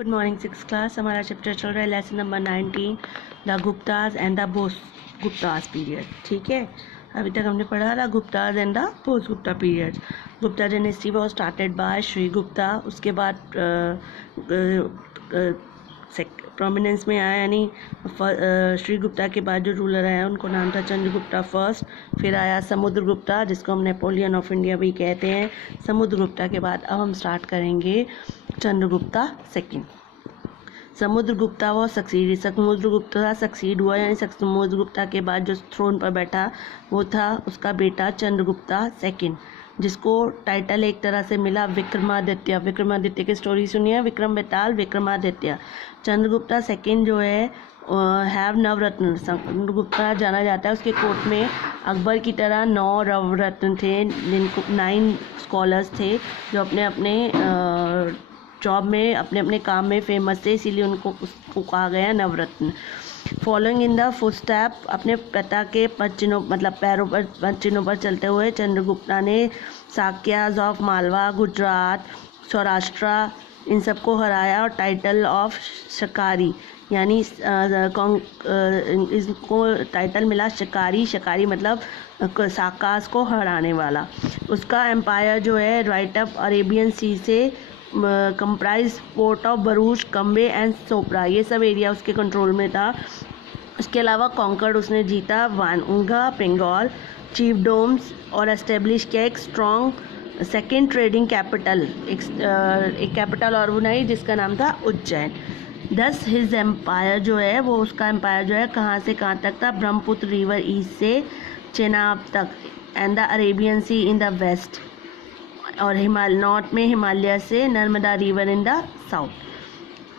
Good morning six class. हमारा chapter चल रहा है lesson number 19 the Gupta's and the Bose Gupta's period. ठीक है, अभी तक हमने पढ़ा था Gupta's and the post Gupta period. Gupta dynasty was started by Shri Gupta. उसके बाद प्रोमिनेंस में आया, यानी श्री गुप्ता के बाद जो रूलर आया उनको नाम था चंद्रगुप्ता फर्स्ट। फिर आया समुद्रगुप्ता, जिसको हम नेपोलियन ऑफ इंडिया भी कहते हैं। समुद्रगुप्ता के बाद अब हम स्टार्ट करेंगे चंद्रगुप्ता सेकंड। समुद्रगुप्ता वो समुद्रगुप्ता सक्सीड हुआ, यानी समुद्रगुप्ता के बाद जो थ्रोन पर बैठा वो था उसका बेटा चंद्रगुप्ता सेकंड, जिसको टाइटल एक तरह से मिला विक्रमादित्य। विक्रमादित्य की स्टोरी सुनिए, विक्रम बेताल विक्रमादित्य। चंद्रगुप्ता सेकंड जो है हैव नवरत्न। चंद्रगुप्ता जाना जाता है, उसके कोर्ट में अकबर की तरह 9 नवरत्न थे, जिनको 9 स्कॉलर्स थे जो अपने अपने जॉब में अपने अपने काम में फेमस थे, इसीलिए उनको कहा गया नवरत्न। फॉलोइंग इन द फुटस्टेप, अपने पिता के पदचिन्हों मतलब पैरों पर पदचिन्हों पर चलते हुए चंद्रगुप्ता ने साक्याज ऑफ मालवा, गुजरात, सौराष्ट्र इन सबको हराया और टाइटल ऑफ शिकारी, यानी इसको टाइटल मिला शिकारी। शिकारी मतलब साकास को हराने वाला। उसका एम्पायर जो है राइट अप अरेबियन सी से comprise port of Bharuch, Cambay and Sopara, ये सब एरिया उसके कंट्रोल में था। इसके अलावा कॉन्कर्ड उसने जीता वानगा, बंगाल, चीफ डोम्स और एस्टेब्लिश किया एक स्ट्रॉन्ग सेकेंड ट्रेडिंग कैपिटल, एक कैपिटल और बनाई जिसका नाम था उज्जैन। दस हिज एम्पायर जो है वो उसका एम्पायर जो है कहाँ से कहाँ तक था, ब्रह्मपुत्र रिवर ईस्ट से चेनाब तक and the Arabian sea in the west, और नॉर्थ में हिमालय से Narmada river in the south.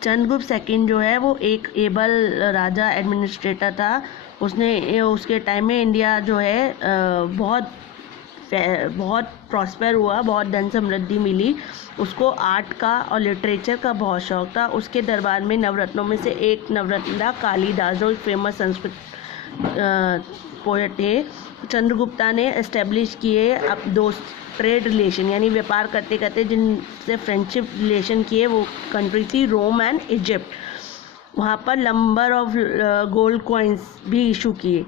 Chandragupta second जो है वो एक एबल राजा एडमिनिस्ट्रेटर था। उसने उसके टाइम में इंडिया जो है बहुत प्रॉस्पर हुआ, बहुत धन समृद्धि मिली। उसको आर्ट का और लिटरेचर का बहुत शौक था। उसके दरबार में नवरत्नों में से एक नवरत्न था कालिदास, जो फेमस संस्कृत पोएट थे। चंद्रगुप्ता ने एस्टेब्लिश किए अब दोस्त ट्रेड रिलेशन, यानी व्यापार करते करते जिनसे फ्रेंडशिप रिलेशन किए वो कंट्री थी रोम एंड इजिप्ट। वहाँ पर नंबर ऑफ गोल्ड कॉइन्स भी इशू किए।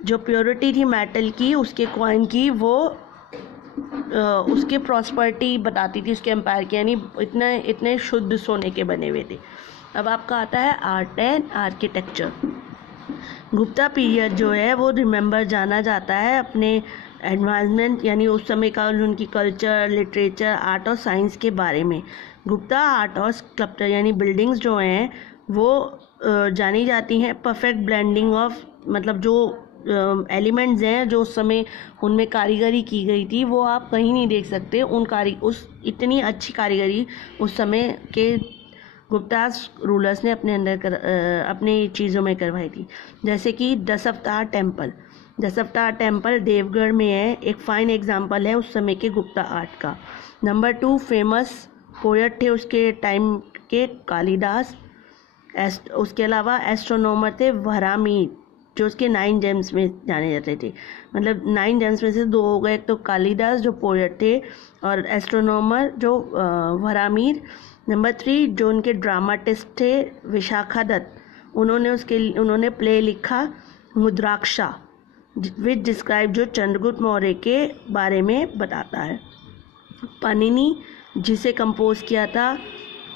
जो प्योरिटी थी मेटल की, उसके कॉइन की, वो उसके प्रॉस्पर्टी बताती थी उसके एम्पायर की, यानी इतने शुद्ध सोने के बने हुए थे। अब आपका आता है art and architecture. Gupta period जो है वो रिमेंबर जाना जाता है अपने एडवांसमेंट, यानी उस समय का उनकी कल्चर, लिटरेचर, आर्ट और साइंस के बारे में। गुप्ता आर्ट और स्कल्पचर यानी बिल्डिंग्स जो हैं वो जानी जाती हैं परफेक्ट ब्लेंडिंग ऑफ, मतलब जो एलिमेंट्स हैं जो उस समय उनमें कारीगरी की गई थी वो आप कहीं नहीं देख सकते। उस इतनी अच्छी कारीगरी उस समय के गुप्तास रूलर्स ने अपने चीज़ों में करवाई थी। जैसे कि दशावतार टेम्पल, दशावतार टेम्पल देवगढ़ में है, एक फाइन एग्जाम्पल है उस समय के गुप्ता आर्ट का। नंबर 2 फेमस पोएट थे उसके टाइम के कालिदास। उसके अलावा एस्ट्रोनॉमर थे वराहमिहिर, जो उसके 9 जेम्स में जाने जाते थे। मतलब 9 जेम्स में से 2 हो गए, एक तो कालिदास जो पोएट थे और एस्ट्रोनॉमर जो वराहमिहिर। नंबर 3 जो उनके ड्रामाटिस्ट थे विशाखादत्त, उन्होंने प्ले लिखा मुद्राक्षा, विच डिस्क्राइब जो चंद्रगुप्त मौर्य के बारे में बताता है। पाणिनि जिसे कंपोज किया था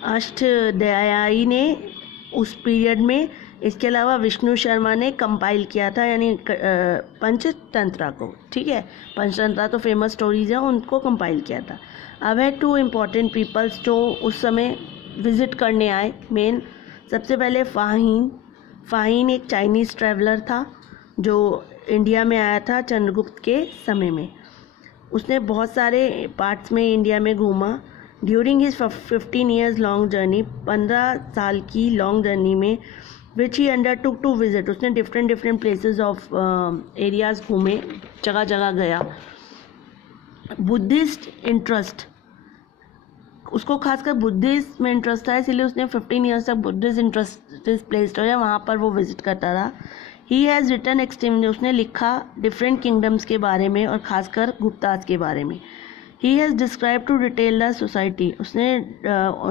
अष्टध्यायी ने उस पीरियड में। इसके अलावा विष्णु शर्मा ने कंपाइल किया था, यानी पंचतंत्रा को। ठीक है, पंचतंत्रा तो फेमस स्टोरीज हैं, उनको कंपाइल किया था। अब है 2 इम्पॉर्टेंट पीपल्स जो उस समय विज़िट करने आए। मेन सबसे पहले फाहीन एक चाइनीज़ ट्रैवलर था जो इंडिया में आया था चंद्रगुप्त के समय में। उसने बहुत सारे पार्ट्स में इंडिया में घूमा। During his 15 years long journey, 15 साल की लॉन्ग जर्नी में विच ही अंडरटुक टू विजिट, उसने डिफरेंट प्लेसेस ऑफ एरियाज़ घूमे, जगह जगह गया। बुद्धिस्ट इंटरेस्ट, उसको खासकर बुद्धिस्ट में इंटरेस्ट था, इसीलिए उसने 15 ईयर्स तक बुद्धिस्ट इंटरेस्ट प्लेस्ड है वहाँ पर वो विजिट करता रहा। ही हैज़ रिटन उसने लिखा डिफरेंट किंगडम्स के बारे में और ख़ासकर गुप्तास के बारे में। He has describe to detail the society, उसने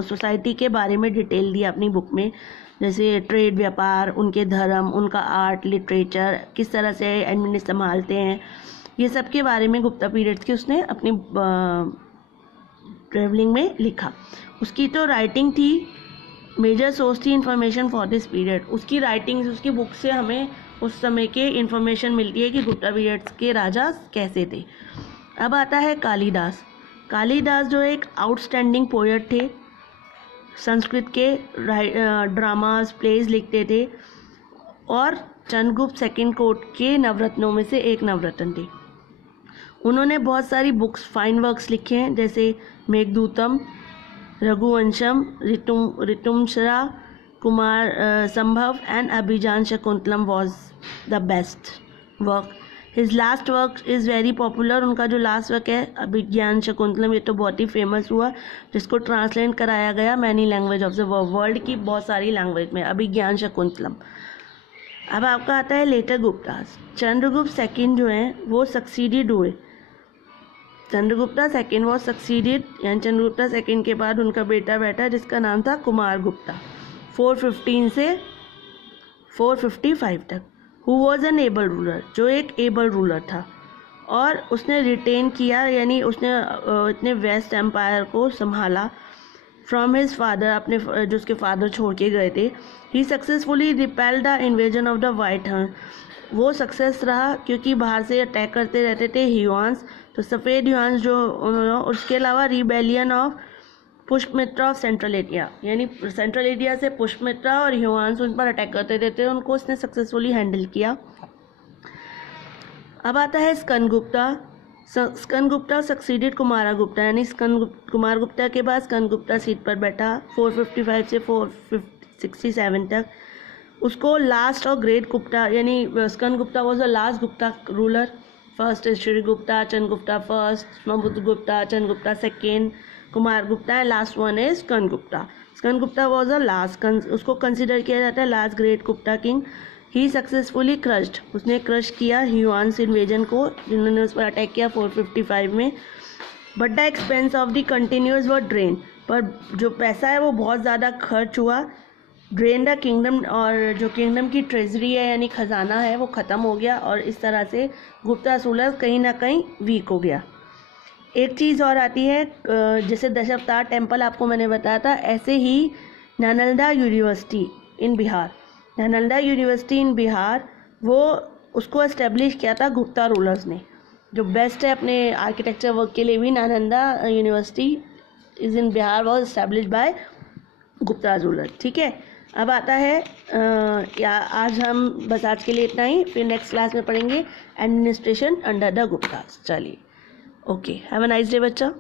सोसाइटी के बारे में डिटेल दिया अपनी बुक में, जैसे ट्रेड, व्यापार, उनके धर्म, उनका आर्ट, लिटरेचर, किस तरह से एडमिन संभालते हैं, ये सब के बारे में गुप्ता पीरियड्स की उसने अपनी ट्रेवलिंग में लिखा। उसकी तो राइटिंग थी मेजर सोर्स थी इंफॉर्मेशन फॉर दिस पीरियड। उसकी राइटिंग्स, उसकी बुक से हमें उस समय के इंफॉर्मेशन मिलती है कि गुप्ता पीरियड्स के राजा कैसे थे। अब आता है कालिदास। कालिदास जो एक आउटस्टैंडिंग पोएट थे, संस्कृत के ड्रामास, प्लेज लिखते थे और चंद्रगुप्त सेकंड कोर्ट के नवरत्नों में से एक नवरत्न थे। उन्होंने बहुत सारी बुक्स, फाइन वर्क्स लिखे हैं, जैसे Meghadutam, Raghuvamsham, Ritusamhara, Kumara Sambhava and Abhijnana Shakuntalam was the best work. His last work is very popular. उनका जो लास्ट वर्क है अभिज्ञान शकुंतलम, ये तो बहुत ही फेमस हुआ, जिसको ट्रांसलेट कराया गया many language of the world की बहुत सारी लैंग्वेज में, अभिज्ञान शकुंतलम। अब आपका आता है लेटर गुप्तास। चंद्रगुप्त सेकंड जो हैं वो सक्सीडेड हुए। चंद्रगुप्ता सेकंड वॉज सक्सीडेड, यानी चंद्रगुप्ता सेकंड के बाद उनका बेटा बैठा जिसका नाम था कुमार गुप्ता, 415 से 455 तक। Who was an able ruler, जो एक एबल रूलर था, और उसने रिटेन किया, यानी उसने इतने वेस्ट एम्पायर को संभाला फ्रॉम हिज फादर, अपने जो उसके फादर छोड़ के गए थे। He successfully repel the invasion of the white Hun, वो सक्सेस रहा क्योंकि बाहर से अटैक करते रहते थे ह्यूआंस, तो सफ़ेद ह्यूआंस जो उन्होंने, उसके अलावा rebellion of Pushyamitra of central area, यानी सेंट्रल एरिया से पुष्पमित्रा और ह्यूआंस उन पर अटैक करते रहते थे, उनको उसने सक्सेसफुली हैंडल किया। अब आता है स्कंदगुप्ता। स्कंदगुप्ता सक्सीडेड कुमारगुप्ता, यानी कुमारगुप्ता के बाद स्कंदगुप्ता सीट पर बैठा 455 से 467 तक। उसको लास्ट और ग्रेट गुप्ता, यानी Skandagupta was the last Gupta ruler. First is Shrigupta, Chandragupta first, Samudragupta, Chandragupta second, Kumaragupta, and last one is Skandagupta. Skandagupta was the last, उसको कंसिडर किया जाता है last great Gupta king. He successfully crushed, उसने क्रश किया ह्यूआंस इन्वेजन को, जिन्होंने उस पर अटैक किया 455 में। But the expense of the continuous were drain, पर जो पैसा है वो बहुत ज़्यादा खर्च हुआ। ड्रेन द किंगडम, और जो किंगडम की ट्रेजरी है यानी खजाना है वो ख़त्म हो गया, और इस तरह से गुप्ता रूलर कहीं ना कहीं वीक हो गया। एक चीज़ और आती है, जैसे दशावतार टेम्पल आपको मैंने बताया था, ऐसे ही नालंदा यूनिवर्सिटी इन बिहार, नालंदा यूनिवर्सिटी इन बिहार, वो उसको एस्टेब्लिश किया था गुप्ता रूलर्स ने। जो बेस्ट है अपने आर्किटेक्चर वर्क के लिए भी, Nalanda university is in Bihar was establish by Gupta ruler. ठीक है, अब आता है आज हम बस आज के लिए इतना ही, फिर नेक्स्ट क्लास में पढ़ेंगे एडमिनिस्ट्रेशन अंडर द गुप्तास। चलिए, okay, have a nice day बच्चा।